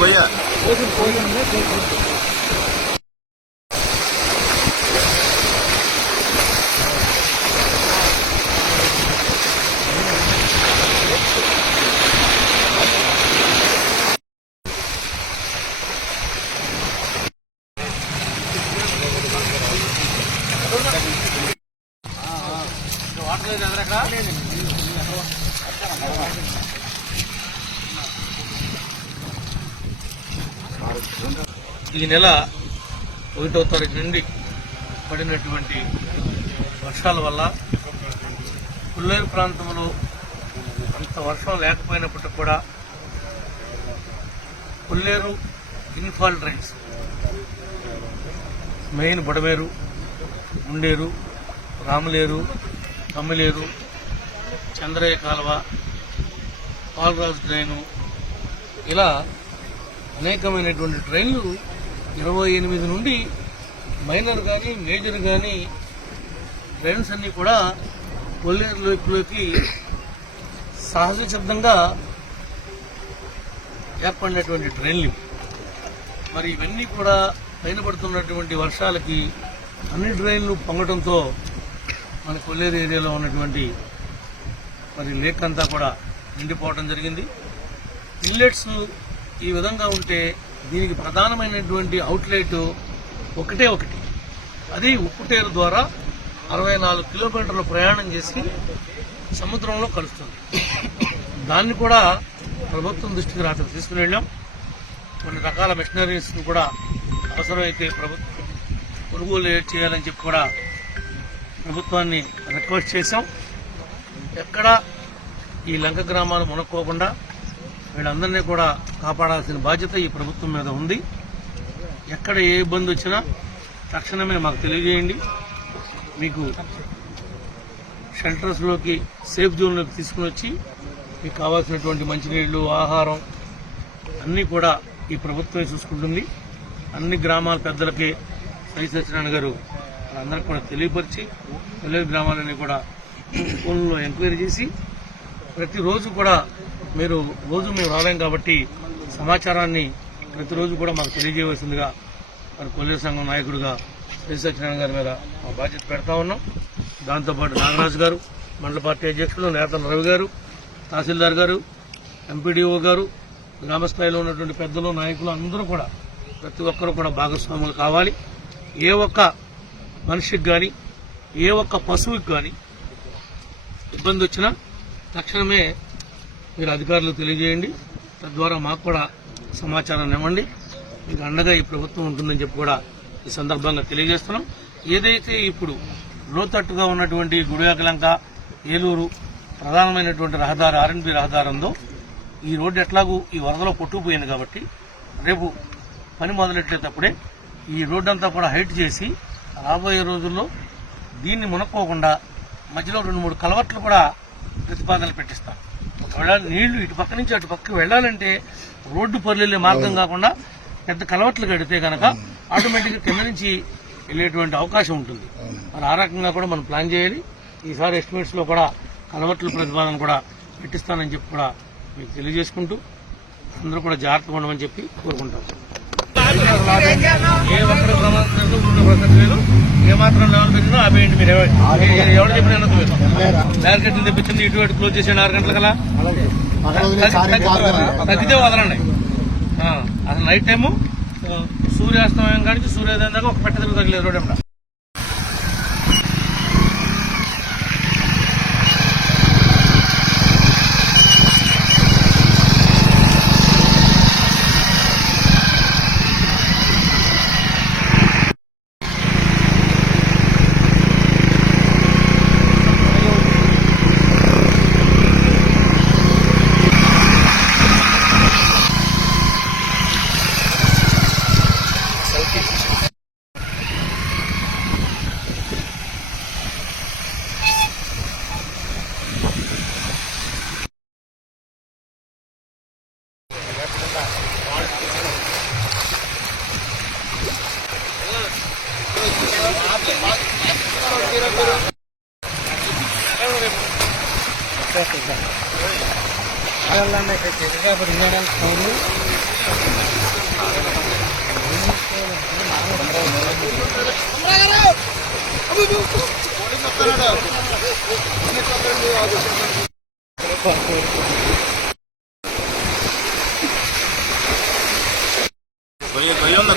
గొయ్య ఈ నెల 1వ తారీఖు నుండి పడినటువంటి వర్షాల వల్ల పుల్లేరు ప్రాంతంలో అంత వర్షం లేకపోయినప్పటికీ కూడా పుల్లేరు ఇన్ఫాల్ డ్రైన్స్ మెయిన్ బుడమేరు, ఉండేరు, రామలేరు, తమ్మిలేరు, చంద్రయ్య కాలువ, పాలరాజు డ్రైను ఇలా అనేకమైనటువంటి ట్రైన్లు 28 నుండి మైనర్ కానీ మేజర్ కానీ ట్రైన్స్ అన్నీ కూడా కొల్లేరులోకి సహజ సిద్ధంగా ఏర్పడినటువంటి ట్రైన్లు. మరి ఇవన్నీ కూడా పైన పడుతున్నటువంటి వర్షాలకి అన్ని ట్రైన్లు పొంగడంతో మన కొల్లేరు ఏరియాలో ఉన్నటువంటి మరి లేక్ అంతా కూడా నిండిపోవడం జరిగింది. ఇన్లెట్స్ ఈ విధంగా ఉంటే దీనికి ప్రధానమైనటువంటి అవుట్లెట్ ఒకటి, అది ఉప్పుటేరు ద్వారా 64 కిలోమీటర్లు ప్రయాణం చేసి సముద్రంలో కలుస్తుంది. దాన్ని కూడా ప్రభుత్వం దృష్టికి తీసుకుని వెళ్ళాం. కొన్ని రకాల మిషనరీస్ కూడా అవసరమైతే ప్రభుత్వం కొనుగోలు చేయాలని చెప్పి కూడా ప్రభుత్వాన్ని రిక్వెస్ట్ చేశాం. ఎక్కడా ఈ లంక గ్రామాలు మునక్కోకుండా వీళ్ళందరినీ కూడా కాపాడాల్సిన బాధ్యత ఈ ప్రభుత్వం మీద ఉంది. ఎక్కడ ఏ ఇబ్బంది వచ్చినా తక్షణమే మాకు తెలియజేయండి. మీకు షెల్టర్స్లోకి, సేఫ్ జోన్లోకి తీసుకుని వచ్చి మీకు కావాల్సినటువంటి మంచినీళ్లు, ఆహారం అన్నీ కూడా ఈ ప్రభుత్వమే చూసుకుంటుంది. అన్ని గ్రామాల పెద్దలకి సత్యనారాయణ గారు అందరికి కూడా తెలియపరిచి పల్లె గ్రామాలన్నీ కూడా ఫోన్లో ఎంక్వైరీ చేసి ప్రతిరోజు కూడా మేము రాలేం కాబట్టి సమాచారాన్ని ప్రతిరోజు కూడా మాకు తెలియజేయవలసిందిగా మరి కొల్లేరు సంఘం నాయకుడిగా సత్యనారాయణ గారి మీద మా బాధ్యత పెడతా ఉన్నాం. దాంతోపాటు నాగరాజు గారు, మండల పార్టీ అధ్యక్షులు నేతల రవి గారు, తహసీల్దార్ గారు, ఎంపీడీఓ గారు, గ్రామస్థాయిలో ఉన్నటువంటి పెద్దలు, నాయకులు అందరూ కూడా ప్రతి ఒక్కరూ కూడా భాగస్వాములు కావాలి. ఏ ఒక్క మనిషికి కానీ ఏ ఒక్క పశువుకి కానీ ఇబ్బంది వచ్చినా తక్షణమే మీరు అధికారులు తెలియజేయండి. తద్వారా మాకు కూడా సమాచారాన్ని ఇవ్వండి. మీకు అండగా ఈ ప్రభుత్వం ఉంటుందని చెప్పి కూడా ఈ సందర్భంగా తెలియజేస్తున్నాం. ఏదైతే ఇప్పుడు లోతట్టుగా ఉన్నటువంటి గుడియాకలంక, ఏలూరు ప్రధానమైనటువంటి రహదారి, ఆర్ఎన్బి రహదారి ఉందో ఈ రోడ్డు ఎట్లాగూ ఈ వరదలో కొట్టుకుపోయింది కాబట్టి రేపు పని మొదలెట్టేటప్పుడే ఈ రోడ్డు అంతా కూడా హైట్ చేసి రాబోయే రోజుల్లో దీన్ని మునక్కోకుండా మధ్యలో 2-3 కలవట్లు కూడా ప్రతిపాదనలు పెట్టిస్తాం. ఒకవేళ నీళ్లు ఇటు పక్క నుంచి అటు పక్కకి వెళ్లాలంటే రోడ్డు పర్లెళ్లే మార్గం కాకుండా పెద్ద కలవట్లు కడితే కనుక ఆటోమేటిక్గా కింద నుంచి వెళ్లేటువంటి అవకాశం ఉంటుంది. మరి ఆ రకంగా కూడా మనం ప్లాన్ చేయాలి. ఈసారి ఎస్టిమేట్స్ లో కూడా కలవట్ల ప్రతిపాదన కూడా పెట్టిస్తానని చెప్పి కూడా మీకు తెలియజేసుకుంటూ అందరూ కూడా జాగ్రత్తగా ఉండమని చెప్పి కోరుకుంటాం. ఏ ఒక్కరి ప్రమాదం లేదు, ఏమాత్రం లెవెల్ పెంచినా ఆపేయండి. మీరు ఎవరు చెప్పిన బ్యారికేడ్లు తెప్పించండి, ఇటు క్లోజ్ చేసేయండి 6 గంటల కల్లా. తగ్గితే వదలండి. అసలు నైట్ టైము సూర్యాస్తమయం కానీ సూర్యోదయం దాకా ఒక పెట్ట తిరుగుతలేదు రోడ్.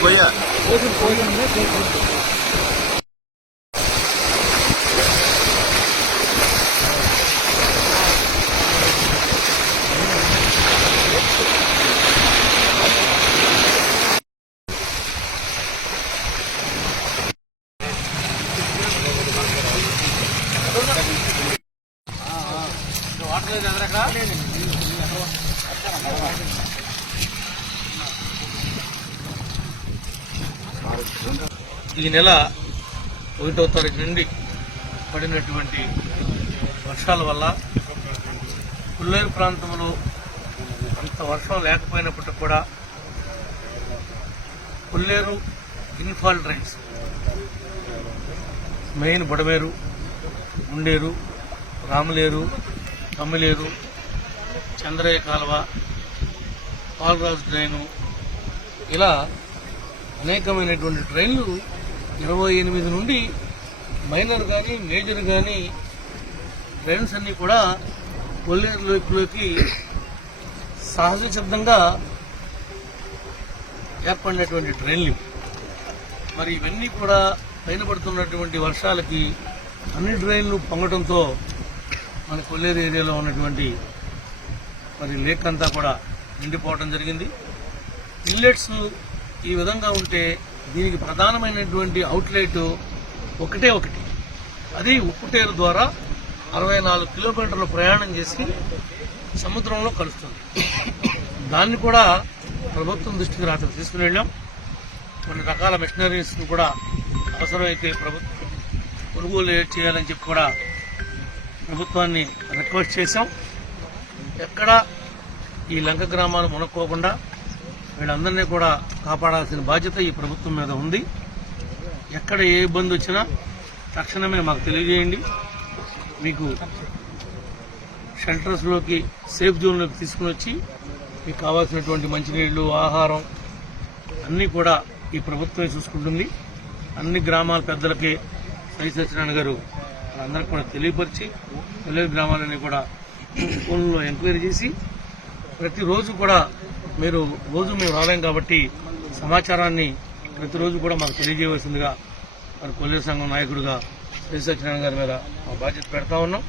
గొయ్య ఈ నెల 1వ తారీఖు నుండి పడినటువంటి వర్షాల వల్ల పుల్లేరు ప్రాంతంలో అంత వర్షం లేకపోయినప్పటికీ కూడా పుల్లేరు ఇన్ఫాల్ డ్రైన్స్ మెయిన్ బుడమేరు, ఉండేరు, రామలేరు, తమ్మిలేరు, చంద్రయ్య కాలువ, పాలరాజు డ్రైను ఇలా అనేకమైనటువంటి డ్రైన్లు 28 నుండి మైనర్ కానీ మేజర్ కానీ డ్రైన్స్ అన్నీ కూడా కొల్లేరులోకి సహజ సిద్ధంగా ఏర్పడినటువంటి డ్రైన్లు. మరి ఇవన్నీ కూడా పైన పడుతున్నటువంటి వర్షాలకి అన్ని డ్రైన్లు పొంగడంతో మన కొల్లేరు ఏరియాలో ఉన్నటువంటి మరి లేక్ అంతా కూడా నిండిపోవడం జరిగింది. ఇన్లెట్స్ ఈ విధంగా ఉంటే దీనికి ప్రధానమైనటువంటి అవుట్లెట్ ఒకటి, అది ఉప్పుటేరు ద్వారా 64 కిలోమీటర్లు ప్రయాణం చేసి సముద్రంలో కలుస్తుంది. దాన్ని కూడా ప్రభుత్వం దృష్టికి తీసుకుని వెళ్ళాం. కొన్ని రకాల మిషనరీస్ కూడా అవసరమైతే ప్రభుత్వం కొనుగోలు చేయాలని చెప్పి కూడా ప్రభుత్వాన్ని రిక్వెస్ట్ చేశాం. ఎక్కడా ఈ లంక గ్రామాలు మునక్కోకుండా వీళ్ళందరినీ కూడా కాపాడాల్సిన బాధ్యత ఈ ప్రభుత్వం మీద ఉంది. ఎక్కడ ఏ ఇబ్బంది వచ్చినా తక్షణమే మాకు తెలియజేయండి. మీకు షెల్టర్స్లోకి, సేఫ్ జోన్లోకి తీసుకుని వచ్చి మీకు కావాల్సినటువంటి మంచినీళ్లు, ఆహారం అన్నీ కూడా ఈ ప్రభుత్వమే చూసుకుంటుంది. అన్ని గ్రామాల పెద్దలకి సత్యనారాయణ గారు అందరికీ కూడా తెలియపరిచి పల్లె గ్రామాలన్నీ కూడా ఫోన్లో ఎంక్వైరీ చేసి ప్రతిరోజు కూడా మేము రాలేం కాబట్టి సమాచారాన్ని ప్రతిరోజు కూడా మాకు తెలియజేయవలసిందిగా మరి కొల్లేరు సంఘం నాయకుడిగా సత్యనారాయణ గారి మీద మా బాధ్యత పెడతా ఉన్నాం.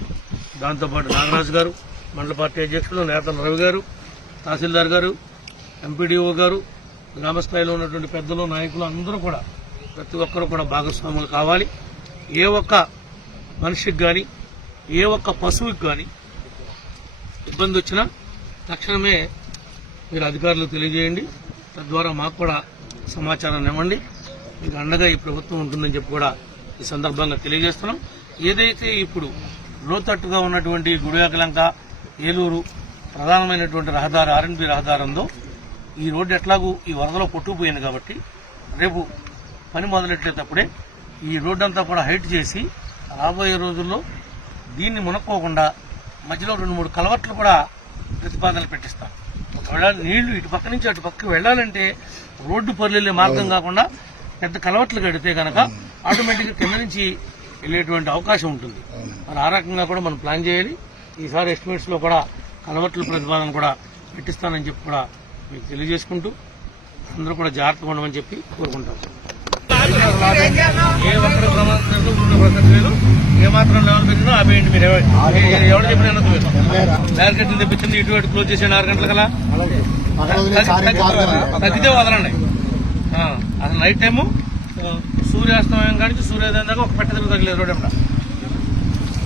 దాంతోపాటు నాగరాజు గారు, మండల పార్టీ అధ్యక్షులు నేతల రవి గారు, తహసీల్దార్ గారు, ఎంపీడీఓ గారు, గ్రామస్థాయిలో ఉన్నటువంటి పెద్దలు, నాయకులు అందరూ కూడా ప్రతి ఒక్కరూ కూడా భాగస్వాములు కావాలి. ఏ ఒక్క మనిషికి కానీ ఏ ఒక్క పశువుకి కానీ ఇబ్బంది వచ్చినా తక్షణమే మీరు అధికారులకు తెలియజేయండి. తద్వారా మాకు కూడా సమాచారాన్ని ఇవ్వండి. మీకు అండగా ఈ ప్రభుత్వం ఉంటుందని చెప్పి కూడా ఈ సందర్భంగా తెలియజేస్తున్నాం. ఏదైతే ఇప్పుడు లోతట్టుగా ఉన్నటువంటి గుడియాకలంక, ఏలూరు ప్రధానమైనటువంటి రహదారి, ఆర్ఎన్బి రహదారి ఉందో ఈ రోడ్డు ఎట్లాగూ ఈ వరదలో కొట్టుకుపోయింది కాబట్టి రేపు పని మొదలెట్టేటప్పుడే ఈ రోడ్డు అంతా కూడా హైట్ చేసి రాబోయే రోజుల్లో దీన్ని మునక్కోకుండా మధ్యలో 2-3 కలవట్లు కూడా ప్రతిపాదనలు పెట్టిస్తాం. ఒకవేళ నీళ్లు ఇటు పక్క నుంచి అటు పక్కకి వెళ్లాలంటే రోడ్డు పర్లెళ్లే మార్గం కాకుండా పెద్ద కలవట్లు కడితే కనుక ఆటోమేటిక్గా కింద నుంచి వెళ్లేటువంటి అవకాశం ఉంటుంది. మరి ఆ రకంగా కూడా మనం ప్లాన్ చేయాలి. ఈసారి ఎస్టిమేట్స్ లో కూడా కలవట్ల ప్రతిపాదన కూడా పెట్టిస్తానని చెప్పి కూడా మీకు తెలియజేసుకుంటూ అందరూ కూడా జాగ్రత్తగా ఉండమని చెప్పి కోరుకుంటాం. ఏ ఒక్కరి ప్రమాదంలో ఉన్న ప్రసక్తులు ఏమాత్రం లెవెల్ పెరిగినా ఆపేయండి. మీరు ఎవరు చెప్పిన బ్యారికేడ్లు తెప్పించండి, ఇటు క్లోజ్ చేసేయండి 6 గంటల కల్లా. తగ్గితే వదలండి. అసలు నైట్ టైము సూర్యాస్తమయం కానీ సూర్యోదయం దాకా ఒక పెట్ట తగ్గలేదు రోడ్